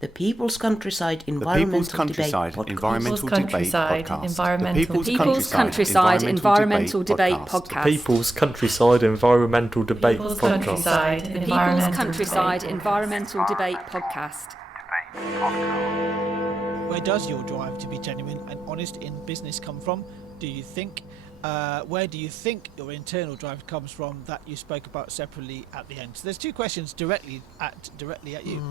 The People's Countryside The Environmental People's Countryside Debate Environmental Debate Podcast. The People's Countryside Environmental Debate Podcast. People's Countryside Environmental Debate People's Podcast. Countryside Environmental Debate Podcast. Where does your drive to be genuine and honest in business come from, do you think? Where do you think your internal drive comes from that you spoke about separately at the end? So there's two questions directly at you.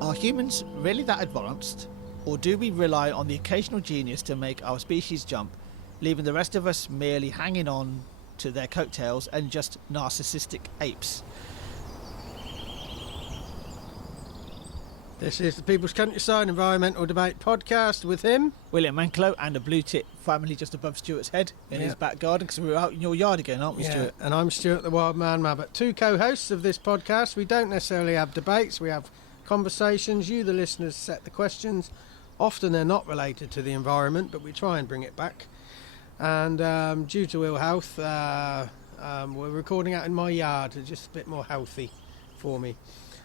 Are humans really that advanced, or do we rely on the occasional genius to make our species jump, leaving the rest of us merely hanging on to their coattails and just narcissistic apes? This is the People's Countryside Environmental Debate Podcast with him, William Manklow, and a blue tit family just above Stuart's head in his back garden, because we're out in your yard again, aren't we, Stuart? And I'm Stuart the Wild Man Mabbott. Two co-hosts of this podcast. We don't necessarily have debates, we have conversations. You, the listeners, set the questions. Often they're not related to the environment, but we try and bring it back. And due to ill health, we're recording out in my yard. It's just a bit more healthy for me.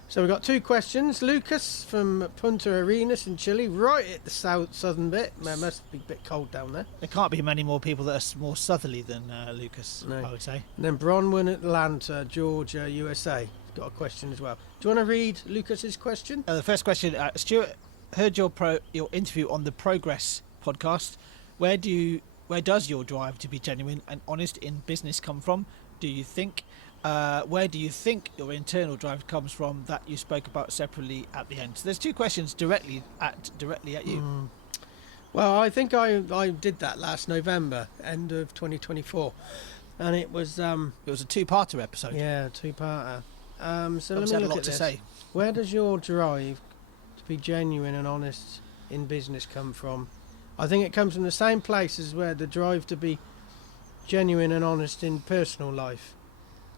So we've got two questions. Lucas from Punta Arenas in Chile, right at the southern bit. It must be a bit cold down there. There can't be many more people that are more southerly than Lucas, No. I would say. And then Bronwyn, Atlanta, Georgia, USA. Got a question as well. Do you want to read Lucas's question? The first question, Stuart, heard your interview on the Progress podcast. Where does your drive to be genuine and honest in business come from, do you think? Where do you think your internal drive comes from that you spoke about separately at the end? So there's two questions directly at you. Well, I think I did that last November, end of 2024, and it was It was a two-parter episode. yeah, two-parter. So let Obviously me had a look lot at to this. say. Where does your drive to be genuine and honest in business come from? I think it comes from the same place as where the drive to be genuine and honest in personal life.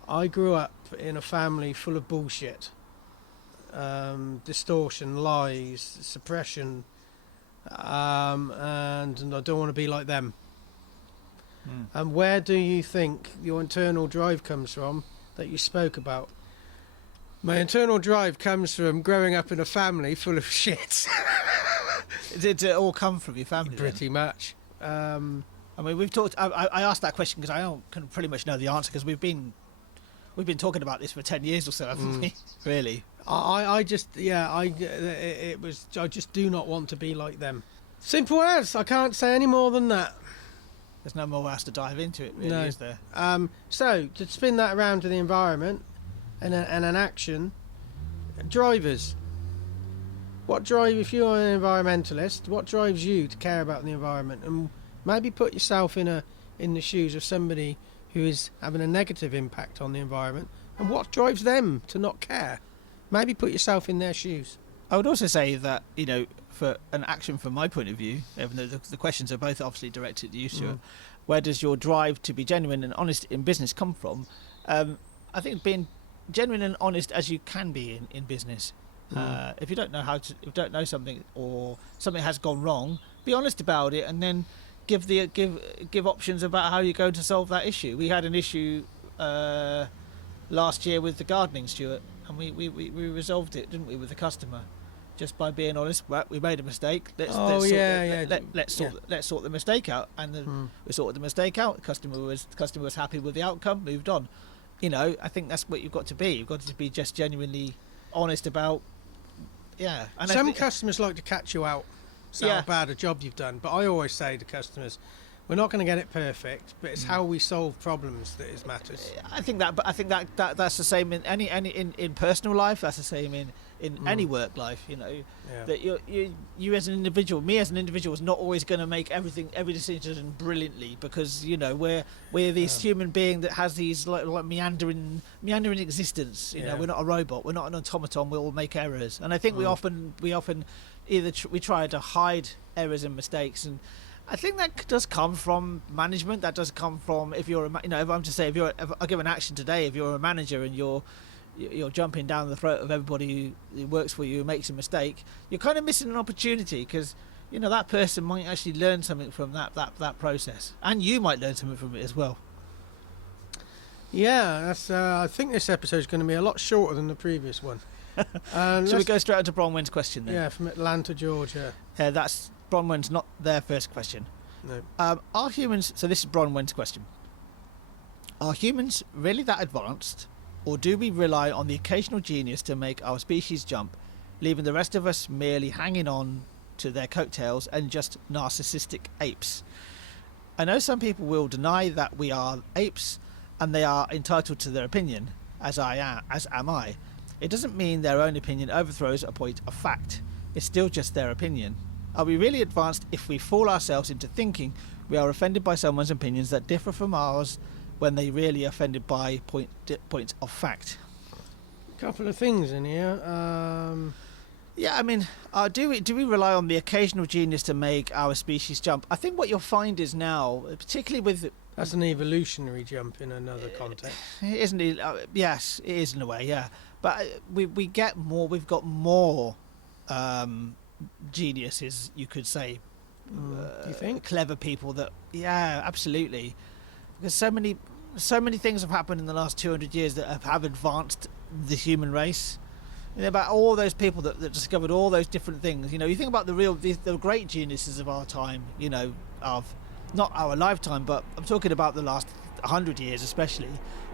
I grew up in a family full of bullshit, distortion, lies, suppression, and I don't want to be like them. And where do you think your internal drive comes from that you spoke about? My internal drive comes from growing up in a family full of shit. Did it all come from your family? Pretty much. I mean, we've talked. I asked that question because can pretty much know the answer, because we've been talking about this for 10 years or so, haven't we? Really? I just do not want to be like them. Simple as. I can't say any more than that. There's no more else to dive into it, really, No. is there? So to spin that around to the environment and an action, drivers. What drive, if you're an environmentalist, what drives you to care about the environment? And maybe put yourself in the shoes of somebody who is having a negative impact on the environment, and what drives them to not care? Maybe put yourself in their shoes. I would also say that, for an action from my point of view, even though the questions are both obviously directed at you, Stuart, where does your drive to be genuine and honest in business come from? I think being genuine and honest as you can be in business. If you don't know something, or something has gone wrong, be honest about it, and then give options about how you're going to solve that issue. We had an issue last year with the gardening, Stuart, and we resolved it, didn't we, with the customer, just by being honest. Well, we made a mistake. Let's sort the mistake out, and we sorted the mistake out. The customer was happy with the outcome, moved on. I think that's what you've got to be. You've got to be just genuinely honest about. Yeah. And some customers like to catch you out. So how bad a job you've done, but I always say to customers, we're not going to get it perfect, but it's how we solve problems that is matters. I think that's the same in any in personal life. That's the same in any work life. That you as an individual, me as an individual, is not always going to make every decision brilliantly, because we're this human being that has these like meandering existence. We're not a robot. We're not an automaton. We'll make errors, and I think we often either we try to hide errors and mistakes, and I think that does come from management. That does come from, if you're if I'm to say, if I give an action today, if you're a manager and you're jumping down the throat of everybody who works for you who makes a mistake, you're kind of missing an opportunity, because that person might actually learn something from that process, and you might learn something from it as well. Yeah, that's. I think this episode is going to be a lot shorter than the previous one. Shall we go straight into Bronwyn's question then? Yeah, from Atlanta, Georgia. That's Bronwyn's not their first question. No. Are humans... So this is Bronwyn's question. Are humans really that advanced, or do we rely on the occasional genius to make our species jump, leaving the rest of us merely hanging on to their coattails and just narcissistic apes? I know some people will deny that we are apes, and they are entitled to their opinion, as am I. It doesn't mean their own opinion overthrows a point of fact. It's still just their opinion. Are we really advanced if we fool ourselves into thinking we are offended by someone's opinions that differ from ours when they really are offended by points of fact? A couple of things in here. Yeah, I mean, do we rely on the occasional genius to make our species jump? I think what you'll find is now, particularly with... That's an evolutionary jump in another context. Isn't it? Yes, it is in a way, yeah. But we get more, we've got more geniuses, you could say. You think? Clever people that, yeah, absolutely. Because so many things have happened in the last 200 years that have advanced the human race. You know, about all those people that discovered all those different things. You know, you think about the great geniuses of our time, you know, of not our lifetime, but I'm talking about the last 100 years especially,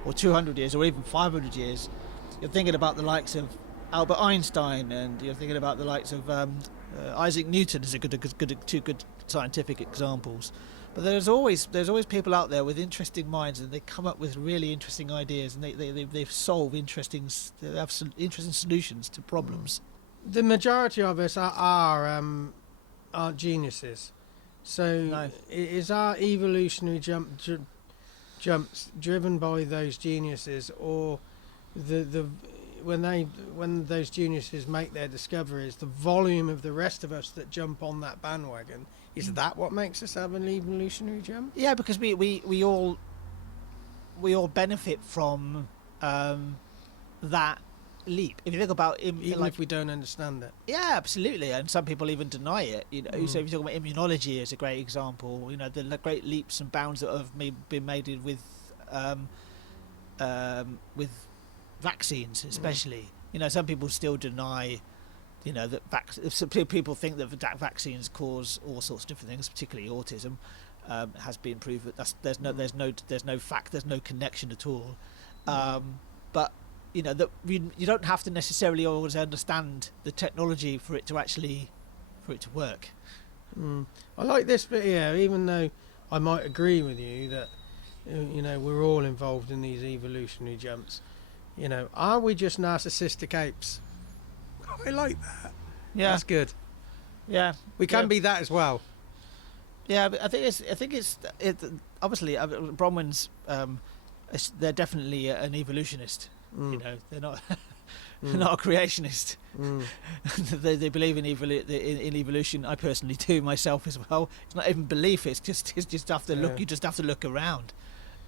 or 200 years, or even 500 years. You're thinking about the likes of Albert Einstein, and you're thinking about the likes of Isaac Newton as two good scientific examples. But there's always people out there with interesting minds, and they come up with really interesting ideas, and they solve interesting solutions to problems. The majority of us aren't geniuses. So No. is our evolutionary jumps driven by those geniuses, or when those geniuses make their discoveries, the volume of the rest of us that jump on that bandwagon, is that what makes us have an evolutionary jump? Yeah, because we all benefit from that leap. If you think about Even if we don't understand it. Yeah, absolutely, and some people even deny it. You know, so if you talk about immunology as a great example, you know, the great leaps and bounds that have been made with vaccines, especially. You know, some people still deny, you know, that people think that vaccines cause all sorts of different things, particularly autism. Has been proved that there's no fact, there's no connection at all. But you know that you don't have to necessarily always understand the technology for it to work. I like this bit here, even though I might agree with you that you know we're all involved in these evolutionary jumps. You know, are we just narcissistic apes? I like that. Yeah, that's good. Yeah, we can be that as well. Yeah, but I think it's obviously Bronwyn's. They're definitely an evolutionist. You know, they're not not a creationist. They believe in evolution. I personally do myself as well. It's not even belief. It's just have to look. You just have to look around.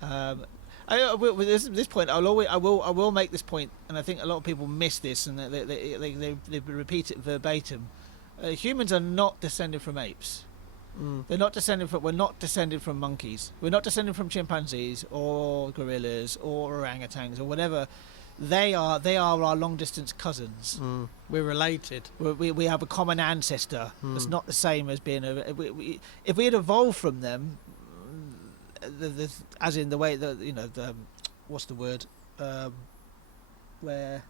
With this point, I will make this point, and I think a lot of people miss this, and they repeat it verbatim. Humans are not descended from apes. We're not descended from monkeys. We're not descended from chimpanzees or gorillas or orangutans or whatever. They are our long distance cousins. We're related. We have a common ancestor. It's not the same as being if we had evolved from them, as in the way that, you know, what's the word, where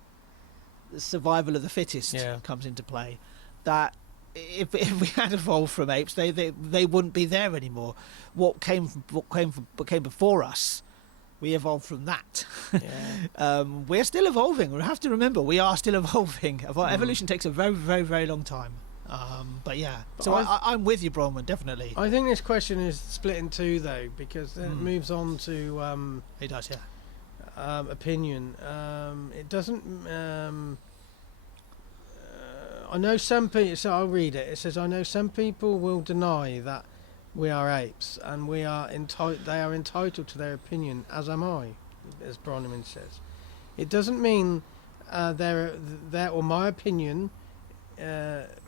the survival of the fittest comes into play. That if we had evolved from apes, they wouldn't be there anymore. What came before us, we evolved from that. We're still evolving. We have to remember we are still evolving. Evolution takes a very, very, very long time. But yeah, so I'm with you, Bronwyn, definitely. I think this question is split in two though, because then it moves on to it does, yeah. Opinion. It doesn't. I know some people. So I'll read it. It says, "I know some people will deny that we are apes, and they are entitled to their opinion, as am I," as Bronwyn says. It doesn't mean their or my opinion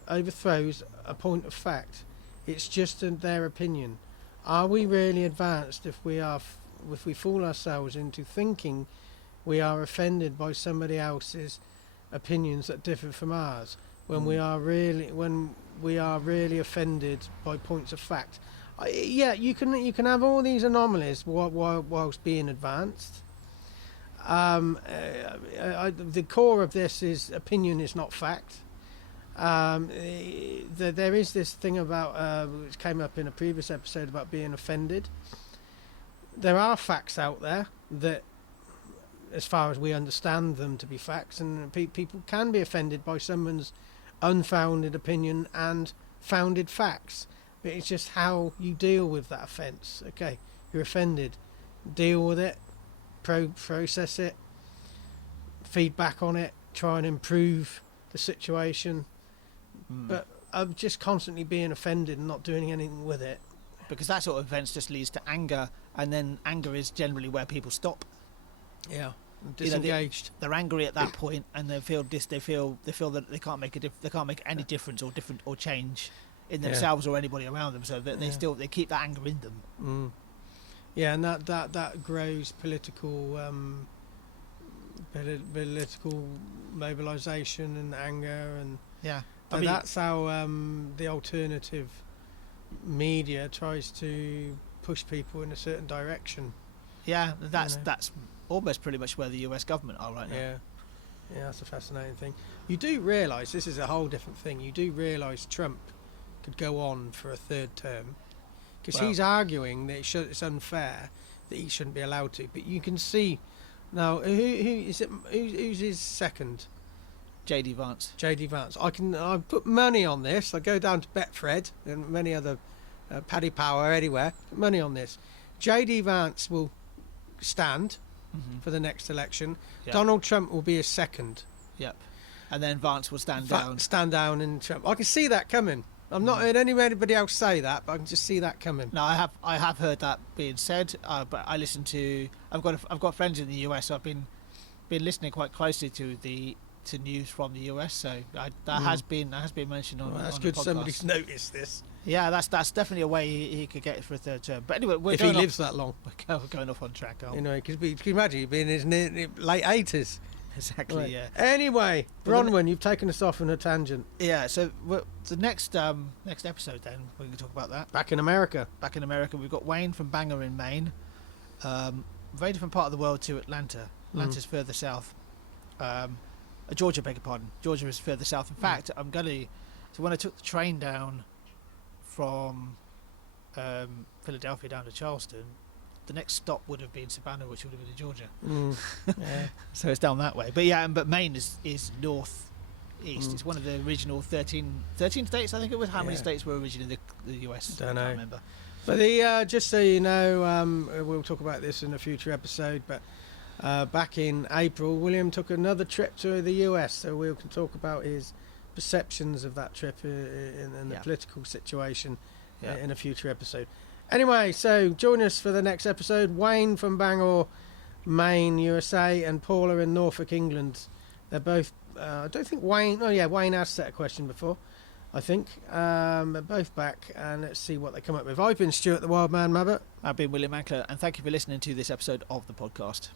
overthrows a point of fact. It's just their opinion. Are we really advanced if we are fool ourselves into thinking we are offended by somebody else's opinions that differ from ours, when we are really offended by points of fact. You can have all these anomalies whilst being advanced. The core of this is opinion is not fact. There is this thing about which came up in a previous episode about being offended. There are facts out there that, as far as we understand them to be facts, and people can be offended by someone's unfounded opinion and founded facts. But it's just how you deal with that offence. Okay, you're offended, deal with it, process it, feedback on it, try and improve the situation. But I'm just constantly being offended and not doing anything with it. Because that sort of offence just leads to anger, and then anger is generally where people stop. Yeah, disengaged. They're angry at that point, and they feel that they can't make any difference or change in themselves or anybody around them. So that they keep that anger in them. Yeah, and that grows political mobilisation and anger, and that's how the alternative media tries to push people in a certain direction. Yeah, that's almost pretty much where the US government are right now. Yeah, that's a fascinating thing. You do realise, this is a whole different thing, you do realise Trump could go on for a third term, because he's arguing that it's unfair that he shouldn't be allowed to. But you can see now who's his second? JD Vance. I put money on this. I go down to Betfred and many other Paddy Power anywhere. Put money on this. JD Vance will stand for the next election. Yep. Donald Trump will be his second. Yep. And then Vance will stand down. Stand down in Trump. I can see that coming. I've not heard anybody else say that, but I can just see that coming. No, I have heard that being said, but I listen to. I've got friends in the US, so I've been listening quite closely to news from the US. So that has been mentioned on. Well, that's on good. The podcast. Somebody's noticed this. Yeah, that's definitely a way he could get it for a third term. But anyway, if he lives that long, we're going off on track. You know, because you can imagine he'd be in his late 80s. Exactly. Right. Yeah. Anyway, Bronwyn, you've taken us off on a tangent. Yeah. So the next episode, then we're going to talk about that. Back in America, we've got Wayne from Bangor in Maine. Very different part of the world to Atlanta. Atlanta's further south. Georgia, beg your pardon. Georgia is further south. In fact, so when I took the train down from Philadelphia down to Charleston, the next stop would have been Savannah, which would have been in Georgia. Yeah. So it's down that way. But Maine is north east. It's one of the original 13 states, I think it was. How many states were originally the US? Don't know. I can't remember. But just so you know, we'll talk about this in a future episode, but back in April, William took another trip to the US, so we can talk about his perceptions of that trip and the political situation in a future episode. Anyway, so join us for the next episode. Wayne from Bangor, Maine, USA, and Paula in Norfolk, England. They're both, I don't think Wayne, Wayne has set a question before, I think. They're both back, and let's see what they come up with. I've been Stuart the Wild Man Mabbott. I've been William Ankler, and thank you for listening to this episode of the podcast.